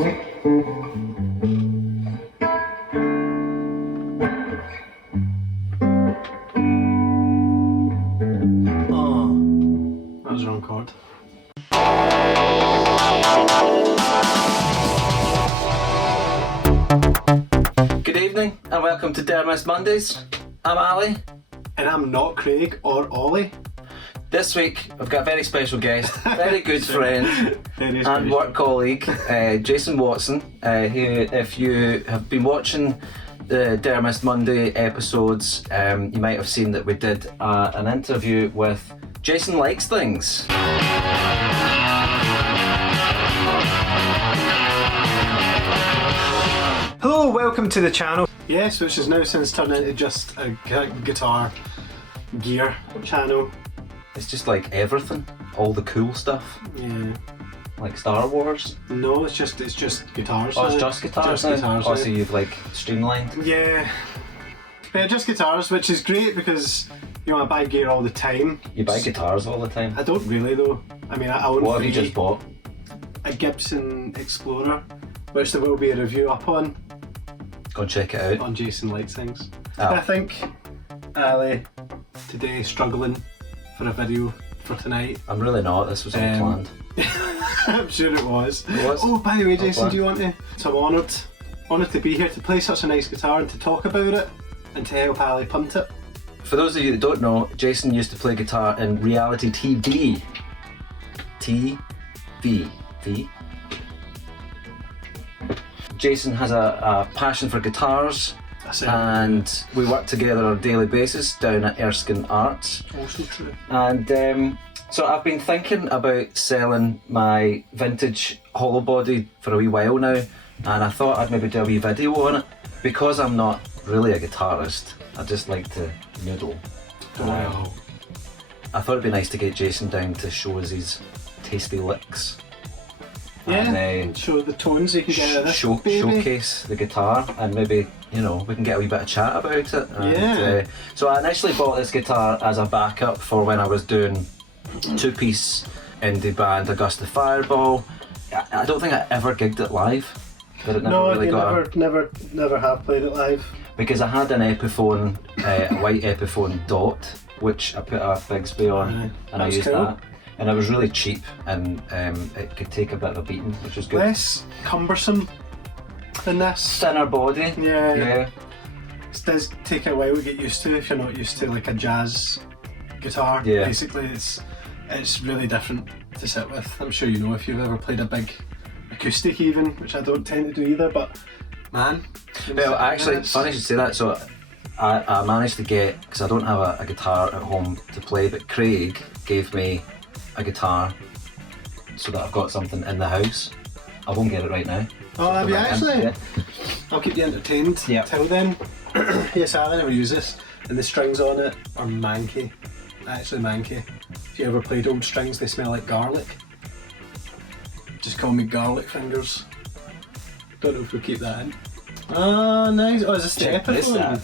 That was the wrong chord. Good evening and welcome to Dermis Mondays. I'm Ali. And I'm not Craig or Ollie. This week we've got a very special guest, very good friend and work colleague, Jason Watson, who, if you have been watching the Dermis Monday episodes, you might have seen that we did an interview with Jason Likes Things. Hello, welcome to the channel. Yes, which has now since turned into just a guitar gear channel. It's just like everything, all the cool stuff, Yeah. like Star Wars. No, it's just guitars. Oh, it's now. just guitars Just now? guitars Oh, now. so you've like streamlined. Yeah. Yeah, just guitars, which is great because you know I buy gear all the time. You buy guitars all the time. I don't really though. I mean, I own What have you just bought? a Gibson Explorer, which there will be a review up on Go and check it out. on Jason Likes Things. Oh. I think Ali today struggling for a video for tonight. I'm really not, this was all planned. I'm sure it was. It was? Oh, by the way, Jason, planned. do you want to? So I'm honoured to be here to play such a nice guitar and to talk about it and to help Ali punt it. For those of you that don't know, Jason used to play guitar in reality TV. TV. Jason has a passion for guitars, That's it. and we work together on a daily basis down at Erskine Arts. Also true. And so I've been thinking about selling my vintage hollow body for a wee while now, and I thought I'd maybe do a wee video on it. Because I'm not really a guitarist, I just like to noodle. Wow. I thought it'd be nice to get Jason down to show us his tasty licks. Yeah. And Show the tones you can get out of this baby. showcase the guitar, and maybe, you know, we can get a wee bit of chat about it. And, Yeah. so I initially bought this guitar as a backup for when I was doing two-piece indie band Augusta Fireball. I don't think I ever gigged it live. But it never No, really you got never have played it live. because I had an Epiphone, a white Epiphone Dot, which I put a Bigsby on, Aye, and I that's used cool. that. And it was really cheap, and it could take a bit of a beating, which was good. Less cumbersome than this. Thinner body. Yeah. Yeah. It does take a while to get used to if you're not used to like a jazz guitar. Yeah. Basically, it's really different to sit with. I'm sure you know if you've ever played a big acoustic even, which I don't tend to do either, but man. Well, actually, funny you should say that. So I managed to get, because I don't have a guitar at home to play, but Craig gave me a guitar so that I've got something in the house. I won't get it right now. Oh, have you actually? Yeah. I'll keep you entertained. Yeah. Till then. Yes, I never use this. And the strings on it are manky. Actually manky. If you ever played old strings, they smell like garlic. Just call me garlic fingers. Don't know if we'll keep that in. Ah, nice. Oh, is this the Check this Epiphone? out.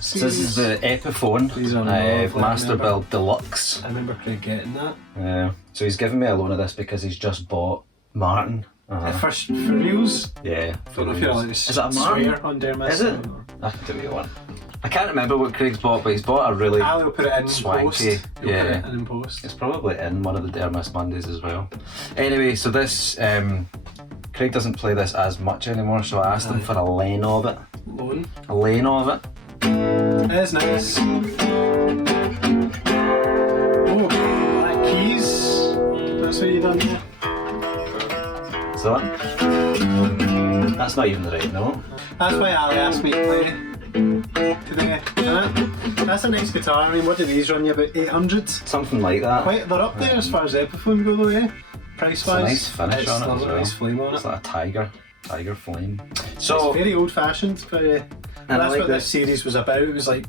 So this is the Epiphone These are lovely, Master remember? Build Deluxe. I remember Craig getting that. So he's given me a loan of this because he's just bought Martin. First, for reals? Yeah. Don't know if you're allowed to Is it a Martin? swear on Dermis. Is it? I can do what you want. I can't remember what Craig's bought, but he's bought a really I'll put it in swanky. post. You'll put Yeah. it in post. It's probably in one of the Dermis Mondays as well. Anyway, so this Craig doesn't play this as much anymore, so I asked him for a lane of it. Loan. A lane of it. It is nice. Oh, black keys. That's what you done there. Is that one? That's not even the right note. That's why Ali asked me to play today. That's a nice guitar. I mean, what do these run you? About 800? Something like that. Quite, they're up there as far as Epiphone go though, yeah? Price It's a wise. nice finish on it There's as a well. nice flame on it. It's like a tiger flame. It's So very old fashioned. Very, I that's like what this series was about. It was like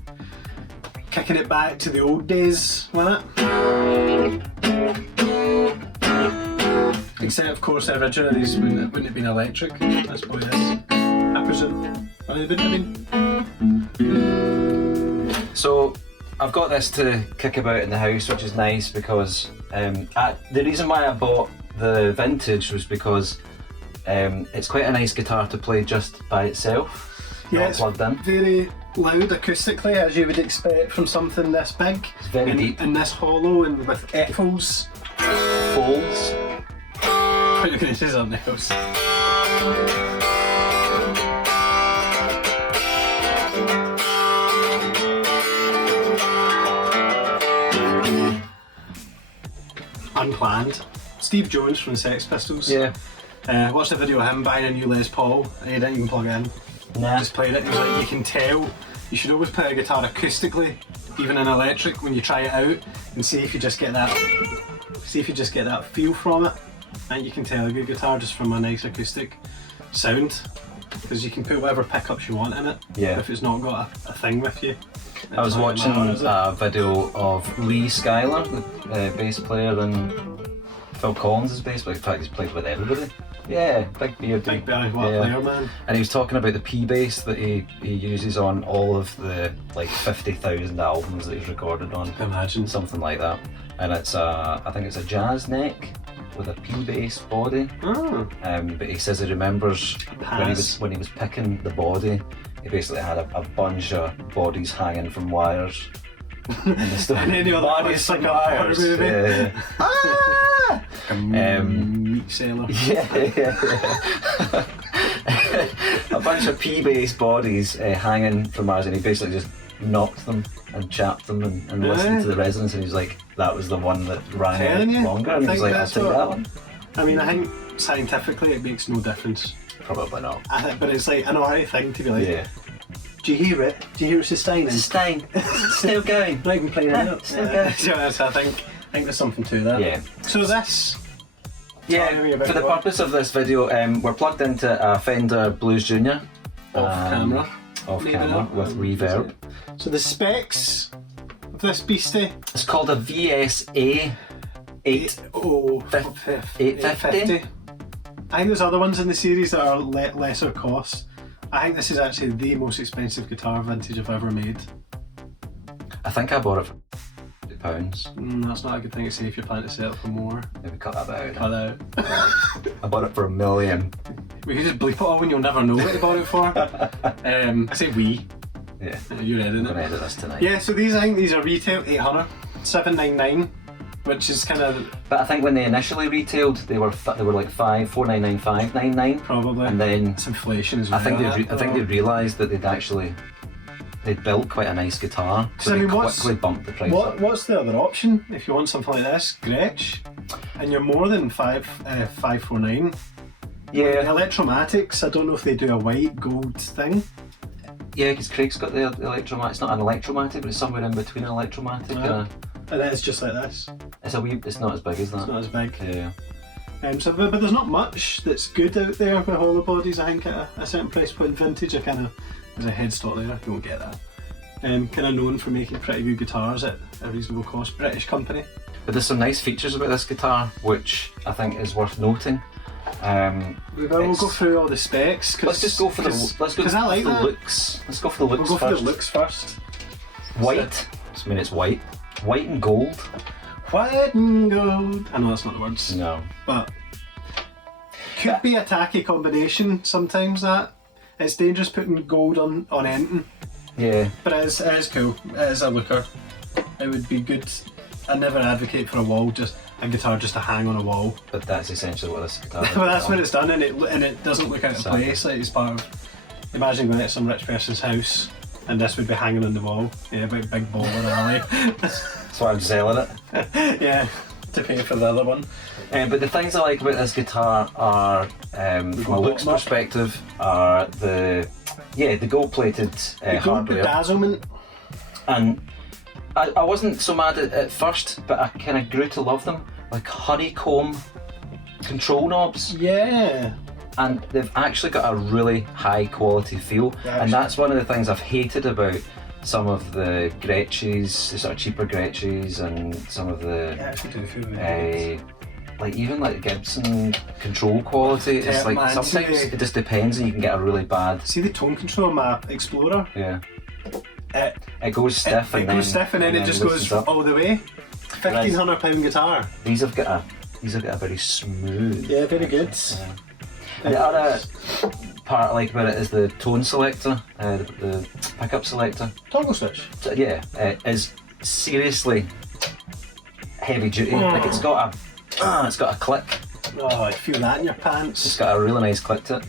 kicking it back to the old days, wasn't it? Except, of course, originally these wouldn't have been electric. That's probably this. I presume. Well, they wouldn't have been. So I've got this to kick about in the house, which is nice because the reason why I bought the vintage was because It's quite a nice guitar to play just by itself. Yeah, not it's plugged in. very loud acoustically, as you would expect from something this big. It's very deep. And this hollow and with echoes. Folds. What you're going to say is on echoes. Unplanned. Steve Jones from the Sex Pistols. Yeah. Watched a video of him buying a new Les Paul and he didn't even plug it in. Nah. Just played it. He was like, you can tell. You should always play a guitar acoustically, even in electric, when you try it out, and see if you just get that. See if you just get that feel from it. And you can tell a good guitar just from a nice acoustic sound, because you can put whatever pickups you want in it. Yeah. If it's not got a thing with you. I was watching a video of Lee Schuyler, the bass player, and Phil Collins' bass player. In fact, he's played with everybody. Yeah, big beard. Big Billy, what a player, man. And he was talking about the P bass that he uses on all of the like 50,000 albums that he's recorded on. Imagine. Something like that. And it's I think it's a jazz neck with a P bass body. Oh. But he says he remembers when he was picking the body, he basically had a bunch of bodies hanging from wires. And any other bodies like from a wires. horror movie. Yeah. Ah! Meat sailor. Yeah. A bunch of P-bass bodies hanging from wires, and he basically just knocked them and chapped them and listened to the resonance, and he was like, that was the one that rang out longer, and he was like, I'll take that one. I mean, I think scientifically it makes no difference. Probably not. But it's like an alright thing to be like, Yeah. do you hear it? Do you hear it sustaining? Sustain. Still going. Not even playing it out. Still going. So I think there's something to that. Yeah. So this... Yeah, Tell me about for the what? purpose of this video, we're plugged into a Fender Blues Junior. Off camera. Off Leave it camera up. with reverb. So the specs of this beastie... It's called a VSA 850. I think there's other ones in the series that are lesser cost. I think this is actually the most expensive guitar vintage I've ever made. I think I bought it for £50. That's not a good thing to say if you're planning to sell it for more. Maybe cut that bit out. Cut that out. I bought it for $1 million. We could just bleep it all and you'll never know what you bought it for. I say we. Yeah. You're editing I'm gonna it. edit this tonight. Yeah, so I think these are retail 800, 799, which is kind of But I think when they initially retailed, they were like 499, 599. probably. And then it's inflation as well. I think they realised that they'd built quite a nice guitar, so I mean, they quickly bumped the price up. What's the other option if you want something like this? Gretsch, and you're more than 549. Yeah. Electromatics, I don't know if they do a white gold thing. Yeah, because Craig's got the Electromatic. It's not an Electromatic, but it's somewhere in between an Electromatic and And it's just like this. it's not as big as that. It's not as big. Yeah. But there's not much that's good out there with hollow bodies. I think at a certain price point, vintage, there's a head start there. You won't get that. Kind of known for making pretty good guitars at a reasonable cost. British company. But there's some nice features about this guitar, which I think is worth noting. We'll go through all the specs. Let's just go for the looks. Let's go for the looks We'll go first. for the looks first. White. I mean, it's white. White and gold. White and gold. I know that's not the words. No. But could be a tacky combination sometimes. That it's dangerous putting gold on anything. Yeah. But it is cool. It is a looker. It would be good. I never advocate for a guitar just to hang on a wall. But that's essentially what this guitar is. But that's what it's done, and it doesn't look out of place. Like it's part of. Imagine going to some rich person's house, and this would be hanging on the wall. Yeah, big bowler alley. That's why I'm selling it. Yeah, to pay for the other one. But the things I like about this guitar are, from a looks perspective, are the gold-plated hardware. Bedazzlement. And I wasn't so mad at first, but I kind of grew to love them. Like honeycomb control knobs. Yeah. And they've actually got a really high quality feel. Yeah, and that's one of the things I've hated about some of the Gretsch's, the sort of cheaper Gretsch's, and some of the like even like Gibson control quality. It's like sometimes it just depends, and you can get a really bad. See the tone control on my Explorer? Yeah. It goes stiff and then it just goes all the way. £1,500 guitar. These have got a very smooth. Yeah, very good. The other part I like about it is the tone selector, the pickup selector. Toggle switch. So, yeah, is seriously heavy duty. Like it's got a click. Oh, I feel that in your pants. It's got a really nice click to it.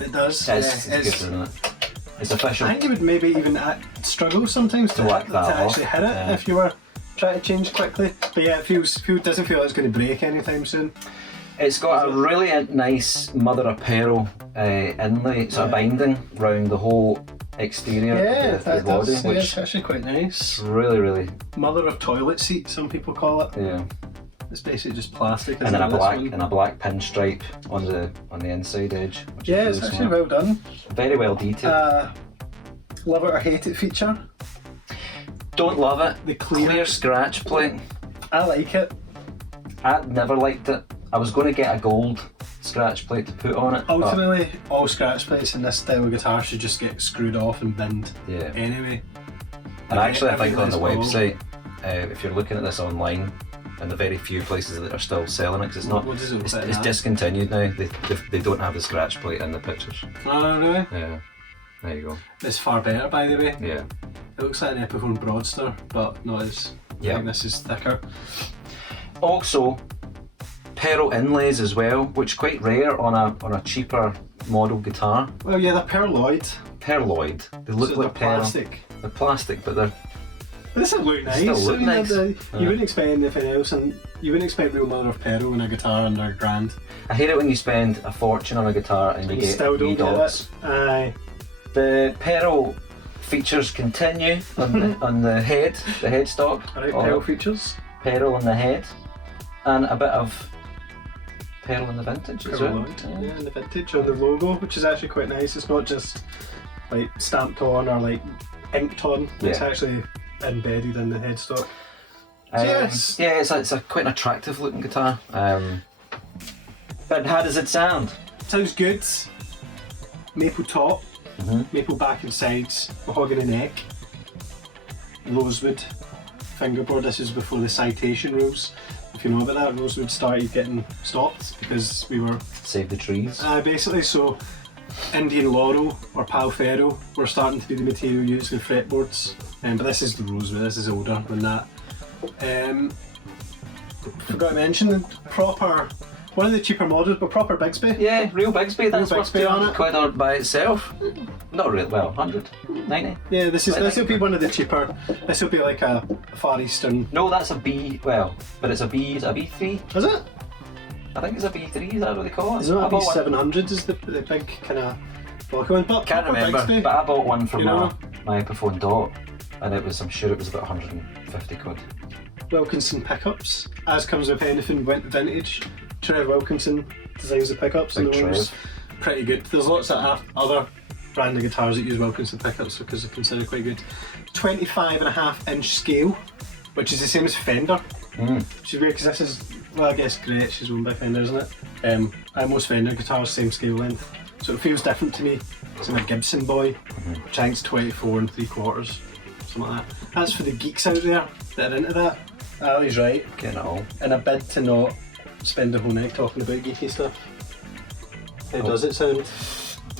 It does. It's good, isn't it? It's official. I think you would maybe even struggle sometimes to whack that actually off. hit it Yeah. if you were trying to change quickly. But yeah, it doesn't feel like it's going to break anytime soon. It's got a really nice mother of pearl inlay sort of binding round the whole exterior of the body, does. Yeah, which it's actually quite nice. really, Mother of toilet seat, some people call it. yeah. It's basically just plastic. And then isn't it, this one? a black pinstripe on the inside edge. Which Yeah, is it's really actually smart. well done. Very well detailed. Love it or hate it feature. Don't love it. The clear Scratch plate. I like it. I never liked it. I was going to get a gold scratch plate to put on it. but Ultimately, all scratch plates in this style of guitar should just get screwed off and binned yeah. anyway. And actually, I think on the Everything's website, if you're looking at this online, and the very few places that are still selling it, because it's not, What does it look like it's now? discontinued now. They don't have the scratch plate in the pictures. Oh, really? Yeah, there you go. It's far better, by the way. Yeah, It looks like an Epiphone Broadster, but not as. Yeah. I think this is thicker. also pearl inlays as well, which are quite rare on a cheaper model guitar. Well, yeah, they're perloid. Perloid. They look So like they're pearl. plastic. They're plastic, but they're This would look nice. Still look I mean, nice. You Yeah. wouldn't expect anything else, and you wouldn't expect real mother of pearl in a guitar under $1,000. I hate it when you spend a fortune on a guitar and you You get still wee don't dots. get it. Aye. The pearl features continue on the headstock. Alright, Or pearl features. pearl on the head, and a bit of pearl in the vintage as well. Perloid. Yeah, and the vintage on the logo, which is actually quite nice. It's not just like stamped on or like inked on. It's Yeah. actually embedded in the headstock. Yes. Yeah, it's a quite an attractive looking guitar. But how does it sound? Sounds good. Maple top, Mhm. maple back and sides, mahogany neck, rosewood fingerboard. This is before the citation rules. If you know about that, rosewood started getting stopped because we were Save the trees. basically so. Indian laurel or pal ferro were starting to be the material used in fretboards, but this is the rosewood. This is older than that. Forgot to mention the proper. One of the cheaper models, but proper Bigsby. Yeah, real Bigsby. That's Real worth Bigsby on it. £200 on by itself. Not real. Well, 190. Yeah, this Right, will be one of the cheaper. This will be like a Far Eastern. No, that's a B. Well, but it's a B. Is it a B3? Is it? I think it's a B3. Is that what they call it? Is it not I a bought one- B700? Is the big kind of blocky one? But Can't proper remember, Bigsby. but I bought one for You know? my Epiphone Dot, and I'm sure it was about 150 quid. Wilkinson pickups, as comes with anything vintage. Trev Wilkinson designs the pickups, and Big they're always Trev. pretty good. There's lots of other brand of guitars that use Wilkinson pickups because they're considered quite good. 25.5-inch scale, which is the same as Fender. Which is weird because this is, well, I guess Gretsch is owned by Fender, isn't it? Most Fender guitars same scale length, so it feels different to me. It's a Gibson boy, which I think it's 24 3/4, something like that. That's for the geeks out there that are into that. Ali's right. Getting it all. In a bid to not spend the whole night talking about geeky stuff. How does it sound?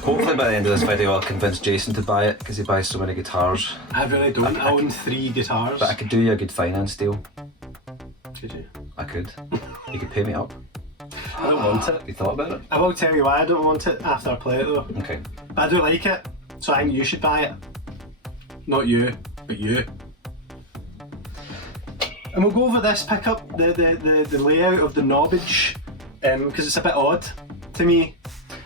Hopefully by the end of this video I'll convince Jason to buy it because he buys so many guitars. I really don't. I own 3 guitars. But I could do you a good finance deal. Could you? I could. You could pay me up. I don't want it. You thought about it? I will tell you why I don't want it after I play it though. Okay. But I do like it, so I think you should buy it. Not you, but you. And we'll go over this pickup, the layout of the knobbage, because it's a bit odd to me.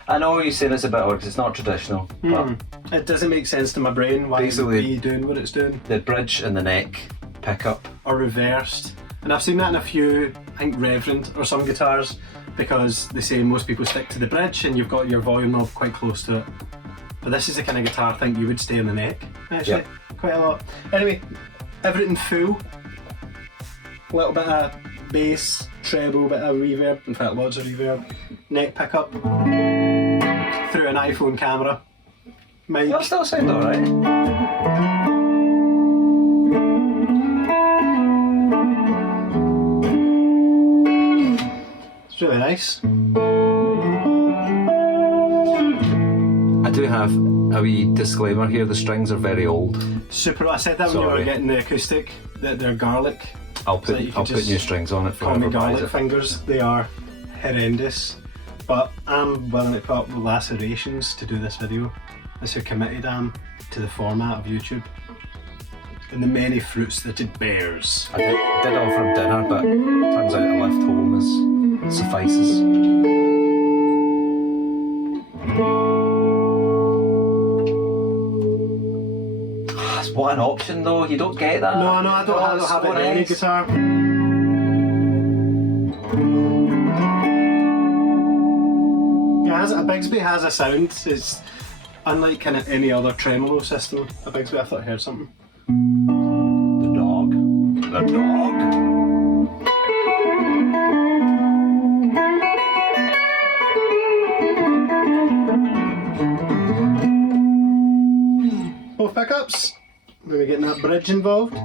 I know you're saying it's a bit odd because it's not traditional, but It doesn't make sense to my brain why it would Basically- be doing what it's doing, the bridge and the neck pickup. or reversed. And I've seen that in a few, I think Reverend or some guitars, because they say most people stick to the bridge and you've got your volume knob quite close to it. But this is the kind of guitar I think you would stay on the neck, actually, Yep. quite a lot. Anyway, everything full. Little bit of bass, treble, bit of reverb, in fact lots of reverb. Neck pickup through an iPhone camera. Mic. It'll still sound alright. It's really nice. do have a wee disclaimer here, the strings are very old. Super. I said that when you were getting the acoustic, that they're garlic. I'll put new strings on it for call me whoever buys garlic it. fingers. They are horrendous. But I'm willing to put up with lacerations to do this video. That's how committed I am to the format of YouTube. And the many fruits that it bears. I did offer him dinner, but turns out a lift home suffices. It's one option though, you don't get that. No, I don't have it in any guitar. A Bigsby has a sound. It's unlike kind of any other tremolo system. A Bigsby, I thought I heard something. The dog. The dog. Both pickups. Maybe getting that bridge involved.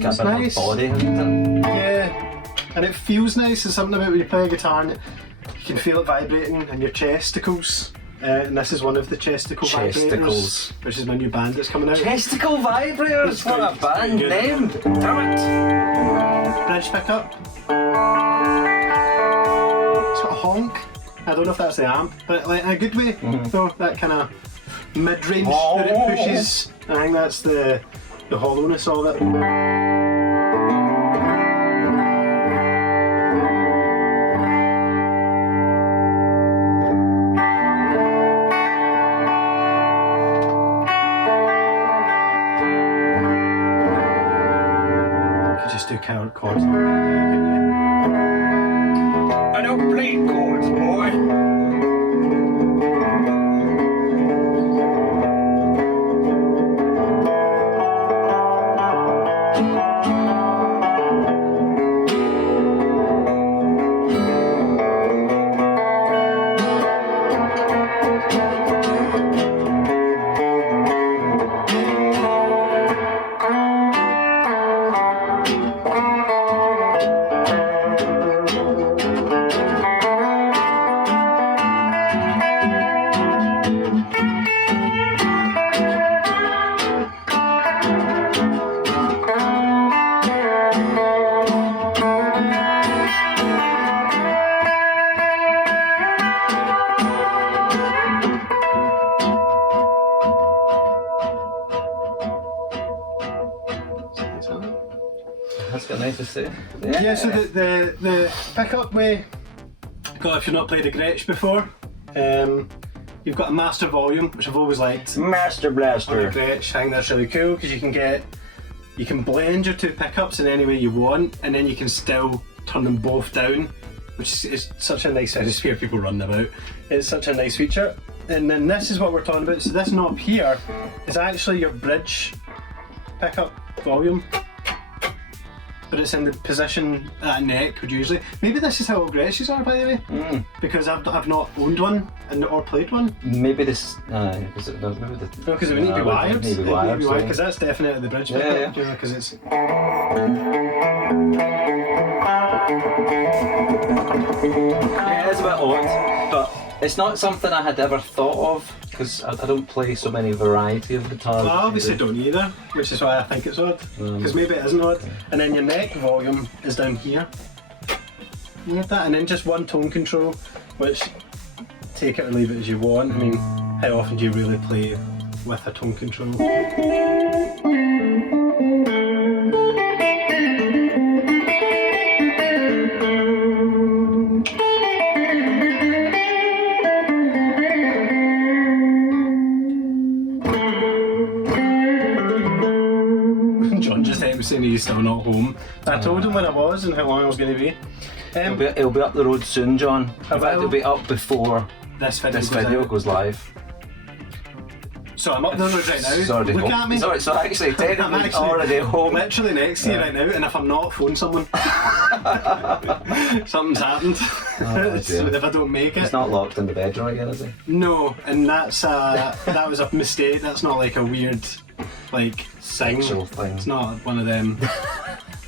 It's nice. Body, hasn't it? Yeah, and it feels nice. There's something about when you play a guitar and you can feel it vibrating in your chesticles. And this is one of the chesticle vibrators, which is my new band that's coming out. Chesticle Vibrators! What a band name! Damn it! Bridge pickup. Sort of honk. I don't know if that's the amp, but like in a good way. So that kind of mid-range that it pushes. I think that's the hollowness of it. Just do chords. I don't play chords, boy. That's got nice to say. Yeah, so the pickup we got, if you've not played a Gretsch before, you've got a master volume, which I've always liked. Master Blaster. On a Gretsch, I think that's really cool because you can blend your two pickups in any way you want, and then you can still turn them both down, which is such a nice sound. It's where people run about. It's such a nice feature. And then this is what we're talking about. So this knob here is actually your bridge pickup volume, but it's in the position that a neck would usually. Maybe this is how all Gretsch's are, by the way, because I've not owned one or played one. Maybe this. Because it would need to be wired. It need to be wired because that's definitely the bridge pickup. Yeah. Because it's. Yeah, it's a bit odd, but it's not something I had ever thought of because I don't play so many variety of guitars. Well, I obviously don't either, which is why I think it's odd. Because maybe it isn't odd. And then your neck volume is down here. You have that, and then just one tone control, which take it or leave it as you want. I mean, how often do you really play with a tone control? Saying he's still not home. I told him when I was and how long I was going to be. It'll be up the road soon, John. In fact, it'll be up before this video goes live. So I'm up the road right now. He's already Look home. at me. So actually, I'm technically, actually already home. literally next to you right now, and if I'm not, phone someone. Something's happened. dear. If I don't make it. He's not locked in the bedroom again, is he? No, and that was a mistake. That's not like a weird, like, Sexual thing. It's not one of them.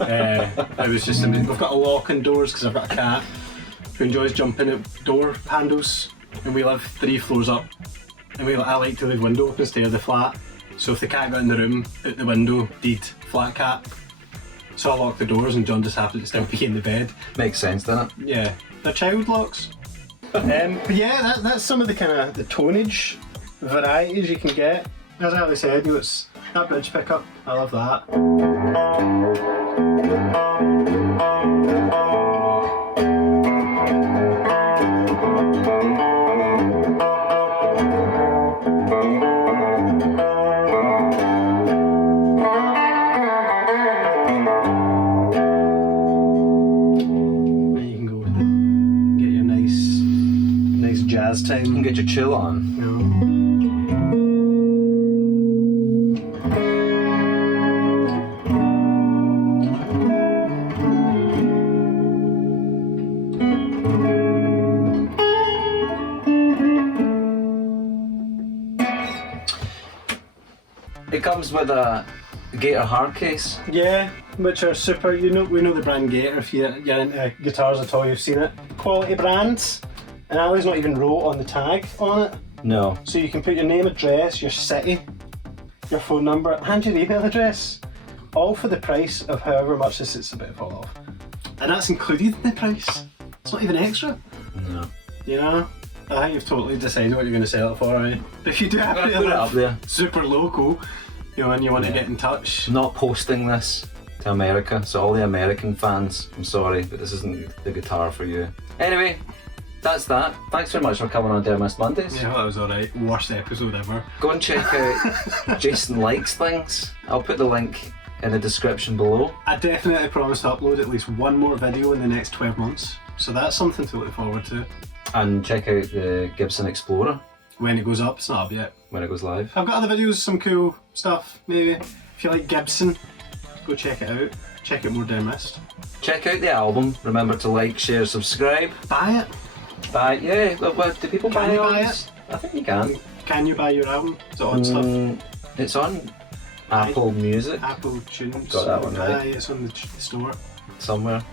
It was just we've got a lock on doors because I've got a cat who enjoys jumping at door handles, and we live 3 floors up, and I like to leave window open, stay at the flat. So if the cat got in the room, out the window, deed, flat cat. So I locked the doors, and John just happened to still be in the bed. Makes sense, doesn't it? Yeah, they're child locks. But yeah, that's some of the kind of the tonnage varieties you can get. As Ali said, you know, it's that bridge pickup. I love that. There you can go with it. Get your nice jazz time. You can get your chill on. You know. It comes with a Gator hard case. Yeah, which are super. We know the brand Gator. If you're into guitars at all, you've seen it. Quality brands, and Ali's not even wrote on the tag on it. No. So you can put your name, address, your city, your phone number, and your email address, all for the price of however much this is about to fall off. And that's included in the price. It's not even extra. No. You know? I think you've totally decided what you're going to sell it for, right? But if you do I'm happen gonna to put it up there. live super local, you know, and you want to Yeah. get in touch, I'm not posting this to America, so all the American fans, I'm sorry, but this isn't the guitar for you. Anyway, that's that. Thanks very much for coming on Dermist Mondays. yeah, that was alright. Worst episode ever. Go and check out Jason Likes Things. I'll put the link in the description below. I definitely promise to upload at least one more video in the next 12 months. So that's something to look forward to. And check out the Gibson Explorer When it goes up, it's not up yet. when it goes live. I've got other videos, some cool stuff, maybe. If you like Gibson, go check it out. Check out more Dermist. Check out the album. Remember to like, share, subscribe. Buy it. Buy, yeah, well, do people buy Can you buy albums? I think you can. Can you buy your album? Is it on stuff? It's on Apple Music Apple Tunes. Got that one right. Aye, it's on the store. somewhere.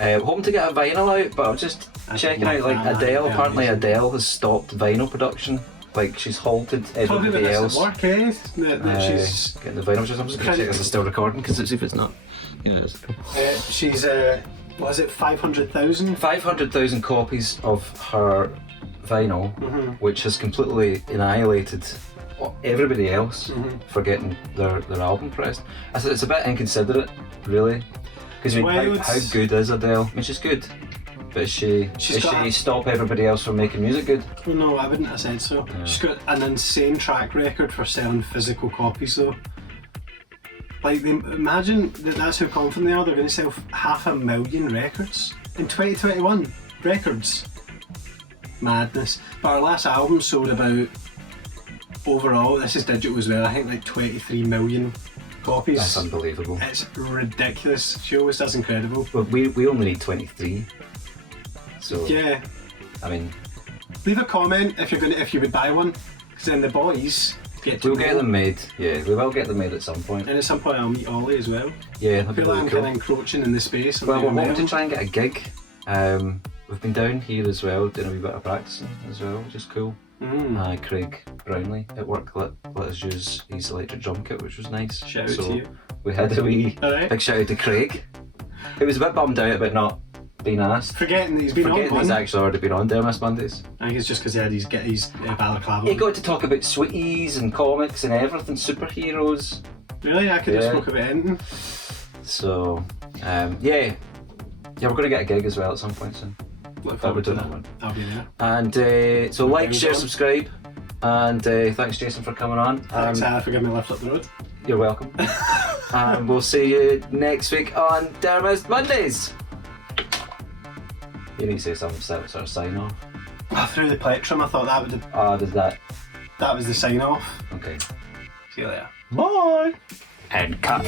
Hoping to get a vinyl out, but I was just I checking love out, like, that, Adele. man. Apparently Yeah, Adele has stopped vinyl production. Like, she's halted Probably when everybody it's else at work, eh? That she's getting the vinyl. I'm just going to check if it's still recording, because if it's not. Yeah, it is. she's what is it, 500,000? 500,000 copies of her vinyl, which has completely annihilated everybody else for getting their album pressed. I said it's a bit inconsiderate, really, because I mean, how good is Adele? I mean, she's good, but does she stop everybody else from making music good? Well, no, I wouldn't have said so. Yeah. She's got an insane track record for selling physical copies, though. Like, imagine that's how confident they are. They're going to sell 500,000 records in 2021. Records. Madness. But our last album sold about, overall, this is digital as well, I think like 23 million copies. That's unbelievable. It's ridiculous. She always does incredible. Well, we only need 23, so Yeah. I mean, Leave a comment if you would buy one, because then the boys get to we'll know. get them made. Yeah, we will get them made at some point. And at some point I'll meet Ollie as well. Yeah, I that'd be feel like really I'm cool. kind of encroaching in the space. Well, we're hoping to try and get a gig. We've been down here as well, doing a wee bit of practicing as well, which is cool. Craig Brownlee at work let us use his electric drum kit, which was nice. Shout out so to you. We had a wee Alright. big shout out to Craig. He was a bit bummed out about not being asked. Forgetting that he's been Forgetting on he's one. actually already been on Dermist Mondays. I think it's just because he had his balaclava. He got to talk about sweeties and comics and everything, superheroes. Really? I could have Yeah. spoke about anything. So, yeah, we're going to get a gig as well at some point soon. Look That forward would to do that. that one. I'll be there. And so like, Okay, share, John. subscribe, and thanks Jason for coming on. Thanks, Anna, for giving me a lift up the road. You're welcome. And we'll see you next week on Dermist Mondays. You need to say some sort of sign off. Through the plectrum, I thought that would have. Does that that was the sign off. Okay. See you later. Bye. And cut.